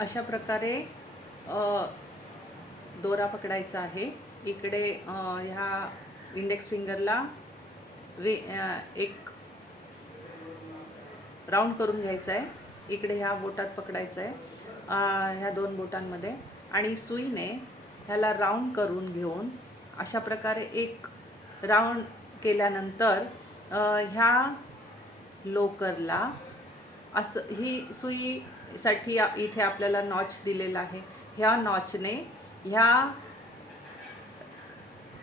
अशा प्रकारे दोरा पकडायचा आहे. इकडे ह्या इंडेक्स फिंगरला रे एक राऊंड करून घ्यायचं आहे इकडे ह्या बोटात पकडायचं आहे ह्या दोन बोटांमध्ये. आणि सुईने ह्याला राऊंड करून घेऊन अशा प्रकारे एक राऊंड केल्यानंतर ह्या लोकरला असं ही सुई साठी इथे आपल्याला नॉच दिलेला आहे. ह्या नॉचने ह्या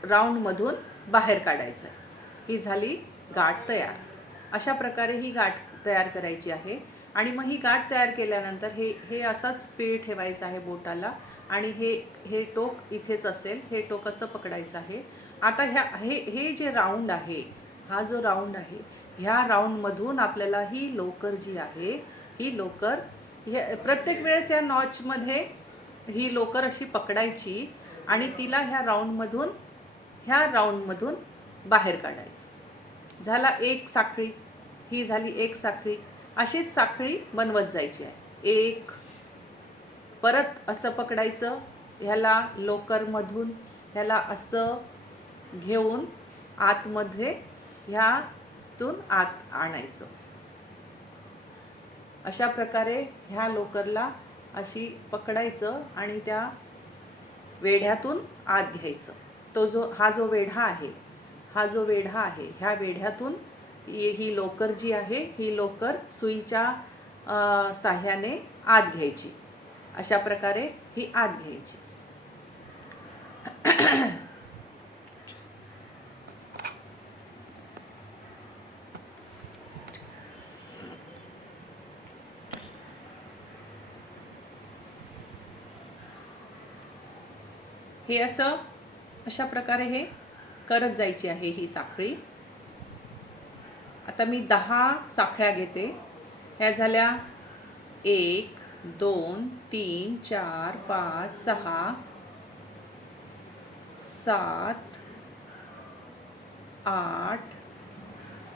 राऊंडमधून बाहेर काढायचं आहे ही झाली गाठ तयार. अशा प्रकारे ही गाठ तयार करायची आहे. आणि मग ही गाठ तयार केल्यानंतर हे हे असाच पीळ ठेवायचं आहे बोटाला. आणि हे हे टोक इथेच असेल. हे टोक असं पकडायचं आहे. आता ह्या हे हे जे राऊंड आहे हा जो राऊंड आहे ह्या राऊंडमधून आपल्याला ही लोकर जी आहे ही लोकर हे प्रत्येक वेळेस या नॉचमध्ये ही लोकर अशी पकडायची आणि तिला ह्या राऊंडमधून ह्या राऊंडमधून बाहेर काढायचं. झाला एक साखळी ही झाली एक साखळी अशीच साखळी बनवत जायची आहे. एक परत असं पकडायचं ह्याला लोकरमधून ह्याला असं घेऊन आतमध्ये ह्यातून आत आणायचं. अशा प्रकारे ह्या लोकरला अशी पकडायचं आणि त्या वेढ्यातून आत घ्यायचं. तो जो हा जो वेढा आहे हा जो वेढा आहे ह्या वेढ्यातून ही लोकर जी आहे ही लोकर सुईच्या साह्याने आत घ्यायची. अशा प्रकारे ही आत घ्यायची. हे असं अशा प्रकारे हे करत जायची आहे ही साखळी. आता मी दहा साखळ्या घेते. ह्या झाल्या एक दोन तीन चार पाच सहा सात आठ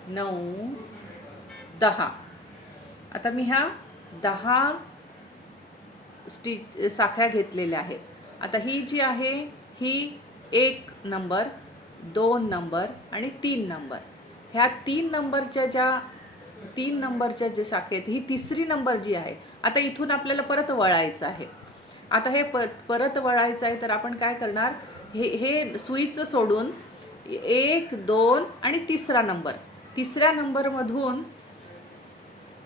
नऊ दहा. आता मी ह्या दहा स्टी साखळ्या घेतलेल्या आहेत. आता ही जी आहे ही एक नंबर दोन नंबर आणि तीन नंबर. ह्या तीन नंबरच्या ज्या तीन नंबरच्या जे शाखेत ही तिसरी नंबर जी आहे आता इथून आपल्याला परत वळायचं आहे. आता हे प परत वळायचं आहे तर आपण काय करणार? हे हे सुईचं सोडून एक दोन आणि तिसरा नंबर. तिसऱ्या नंबरमधून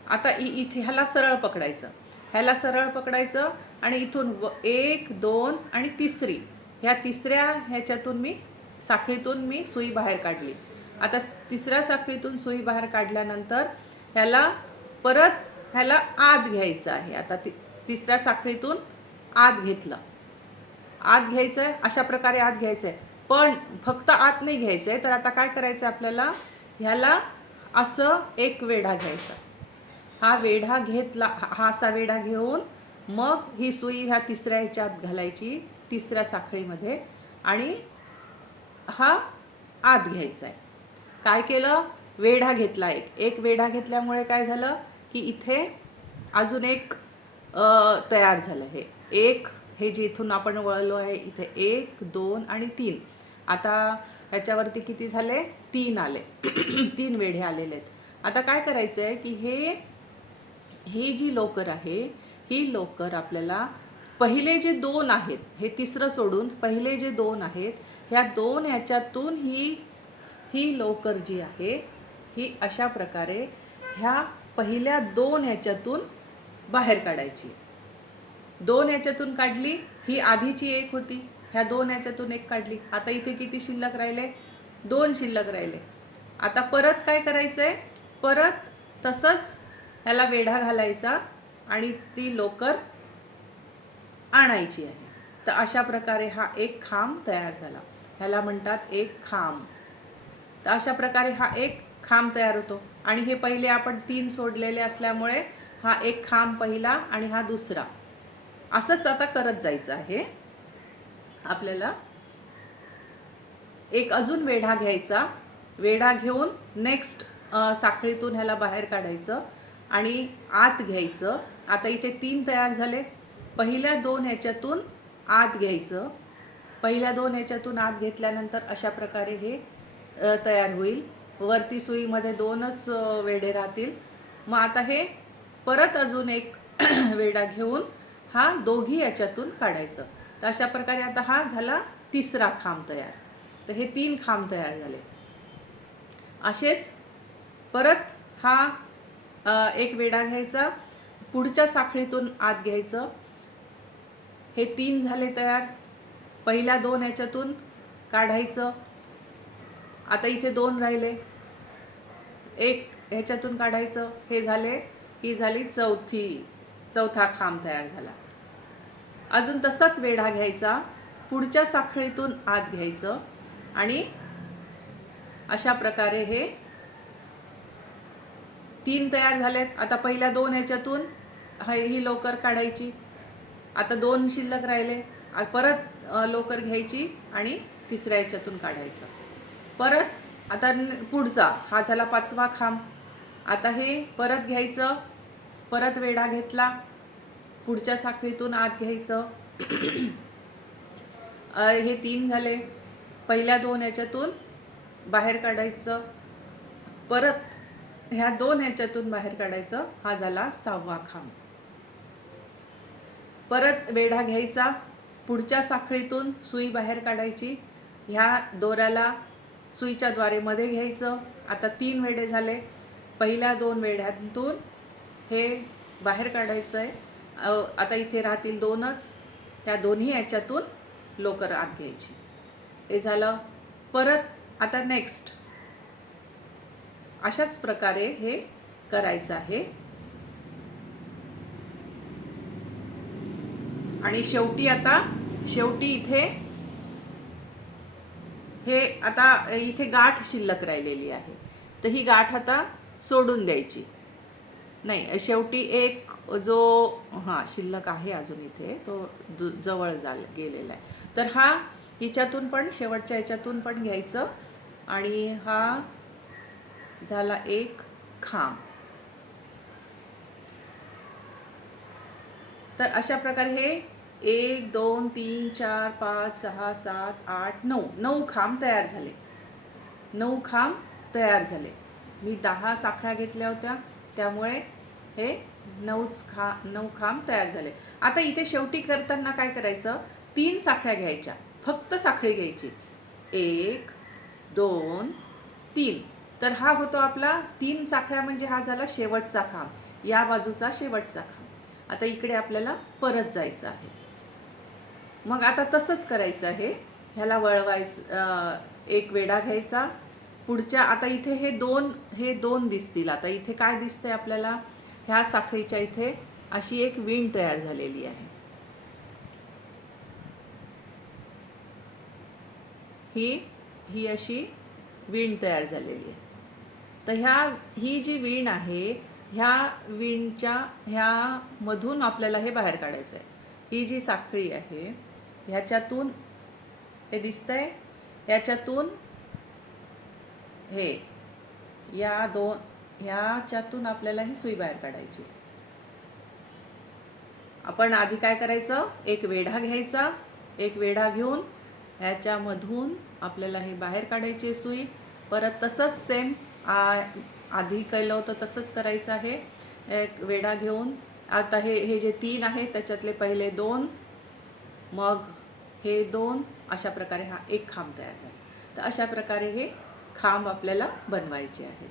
आता इ इथे ह्याला सरळ पकडायचं. ह्याला सरळ पकडायचं. आणि इथून व एक दोन आणि तिसरी. ह्या तिसऱ्या ह्याच्यातून मी साखळीतून मी सुई बाहेर काढली. आता तिसऱ्या साखळीतून सुई बाहेर काढल्यानंतर ह्याला परत ह्याला आत घ्यायचं आहे. आता ति तिसऱ्या साखळीतून आत घेतलं. आत घ्यायचं आहे अशा प्रकारे आत घ्यायचं आहे पण फक्त आत नाही घ्यायचं आहे तर आता काय करायचं आहे आपल्याला? ह्याला असं एक वेढा घ्यायचा. हा वेढा घेतला हा हा असा वेढा घेऊन मग ही सुई ह्या तिसऱ्या ह्याच्यात घालायची तिसऱ्या साखळीमध्ये आणि हा आत घ्यायचा आहे काय केलं? वेढा घेतला एक. एक वेढा घेतल्यामुळे काय झालं? की इथे अजून एक तयार झालं हे. एक हे जे इथून आपण वळलो आहे इथे एक दोन आणि तीन. आता ह्याच्यावरती किती झाले? तीन आले. तीन वेढे आलेले आहेत. आता काय करायचं आहे की हे ही जी लोकर आहे ही लोकर आपल्याला पहिले जे दोन आहेत हे तिसरं सोडून पहिले जे दोन आहेत ह्या दोन ह्याच्यातून ही ही लोकर जी आहे ही अशा प्रकारे ह्या पहिल्या दोन ह्याच्यातून बाहेर काढायची. दोन ह्याच्यातून काढली ही आधीची एक होती ह्या दोन ह्याच्यातून एक काढली. आता इथे किती शिल्लक राहिले? दोन शिल्लक राहिले. आता परत काय करायचं आहे परत तसंच ह्याला वेढा घालायचा. आणि ती लोकर आणायची आहे. तर अशा प्रकारे हा एक खांब तयार झाला. ह्याला म्हणतात एक खांब. तर अशा प्रकारे हा एक खांब तयार होतो. आणि हे पहिले आपण तीन सोडलेले असल्यामुळे हा एक खांब पहिला आणि हा दुसरा. असंच आता करत जायचं आहे. आपल्याला एक अजून वेढा घ्यायचा. वेढा घेऊन नेक्स्ट साखळीतून ह्याला बाहेर काढायचं आणि आत घ्यायचं. आता इथे तीन तयार झाले. पहिल्या दोन ह्याच्यातून आत घ्यायचं. पहिल्या दोन ह्याच्यातून आत घेतल्यानंतर अशा प्रकारे हे तयार होईल. वरती सुईमध्ये दोनच वेडे राहतील. मग आता हे परत अजून एक वेडा घेऊन हा दोघी याच्यातून काढायचं. तर अशा प्रकारे आता हा झाला तिसरा खांब तयार. तर हे तीन खांब तयार झाले. असेच परत हा एक वेडा घ्यायचा. पुढच्या साखळीतून आत घ्यायचं. हे तीन झाले तयार. पहिल्या दोन ह्याच्यातून काढायचं. आता इथे दोन राहिले. एक ह्याच्यातून काढायचं. हे झाले. ही झाली चौथी. चौथा खांब तयार झाला. अजून तसाच वेढा घ्यायचा. पुढच्या साखळीतून आत घ्यायचं. आणि अशा प्रकारे हे तीन तयार झालेत. आता पहिल्या दोन ह्याच्यातून ह- ही लोकर काढायची. आता दोन शिल्लक राहिले. परत लोकर घ्यायची आणि तिसऱ्या याच्यातून काढायचं. परत आता पुढचा हा झाला पाचवा खांब. आता हे परत घ्यायचं परत वेढा घेतला पुढच्या साखळीतून आत घ्यायचं. हे तीन झाले. पहिल्या दोन याच्यातून बाहेर काढायचं. परत ह्या दोन याच्यातून बाहेर काढायचं. हा झाला सहावा खांब. परत वेढा घ्यायचा पुढच्या साखळीतून सुई बाहेर काढायची. ह्या दोऱ्याला सुईच्या द्वारे मध्ये घ्यायचं. आता तीन वेढे झाले. पहिल्या दोन वेढ्यांतून हे बाहेर काढायचं आहे आता इथे राहतील दोनच. त्या दोन्ही याच्यातून लोकर आत घ्यायची. हे झालं. परत आता नेक्स्ट अशाच प्रकारे हे करायचं आहे. आणि शेवटी आता शेवटी इथे हे आता इथे गाठ शिल्लक राहिलेली आहे. तर ही गाठ आता सोडून द्यायची. नाही शेवटी एक जो हां शिल्लक आहे अजून इथे तो दु- जवळ झाल गेलेला आहे. तर हा हिच्यातून पण शेवटच्या ह्याच्यातून पण घ्यायचं. आणि हा झाला एक खांब. तर अशा प्रकारे हे एक दोन तीन चार पाच सहा सात आठ नऊ नऊ खांब तयार झाले. नऊ खांब तयार झाले. मी दहा साखळ्या घेतल्या होत्या. त्यामुळे हे नऊच खा नऊ खांब तयार झाले. आता इथे शेवटी करताना काय करायचं? तीन साखळ्या घ्यायच्या. फक्त साखळी घ्यायची. एक दोन तीन. तर हा होतो आपला तीन साखळ्या म्हणजे हा झाला शेवटचा खांब. या बाजूचा शेवटचा खांब. आता इकडे आपल्याला परत जायचं आहे. मग आता तसंच करायचं आहे. ह्याला वळवायचं एक वेढा घ्यायचा. पुढच्या आता इथे हे दोन हे दोन दिसतील. आता इथे काय दिसतंय आपल्याला? ह्या साखळीच्या इथे अशी एक विण तयार झालेली आहे. ही ही अशी वीण तयार झालेली आहे. तर ह्या ही जी वीण आहे ह्या विणच्या ह्यामधून आपल्याला हे बाहेर काढायचं आहे ही जी साखळी आहे ह्याच्यातून हे दिसतंय ह्याच्यातून हे या दोन ह्याच्यातून आपल्याला ही सुई बाहेर काढायची. आपण आधी काय करायचं? एक वेढा घ्यायचा. एक वेढा घेऊन ह्याच्यामधून आपल्याला हे बाहेर काढायची सुई. परत तसंच सेम आधी केलं होतं तसंच करायचं आहे. एक वेढा घेऊन आता हे हे जे तीन आहे त्याच्यातले पहिले दोन मग हे दोन अशा प्रकारे हा एक खांब तयार झाला. तर अशा प्रकारे हे खांब आपल्याला बनवायचे आहेत.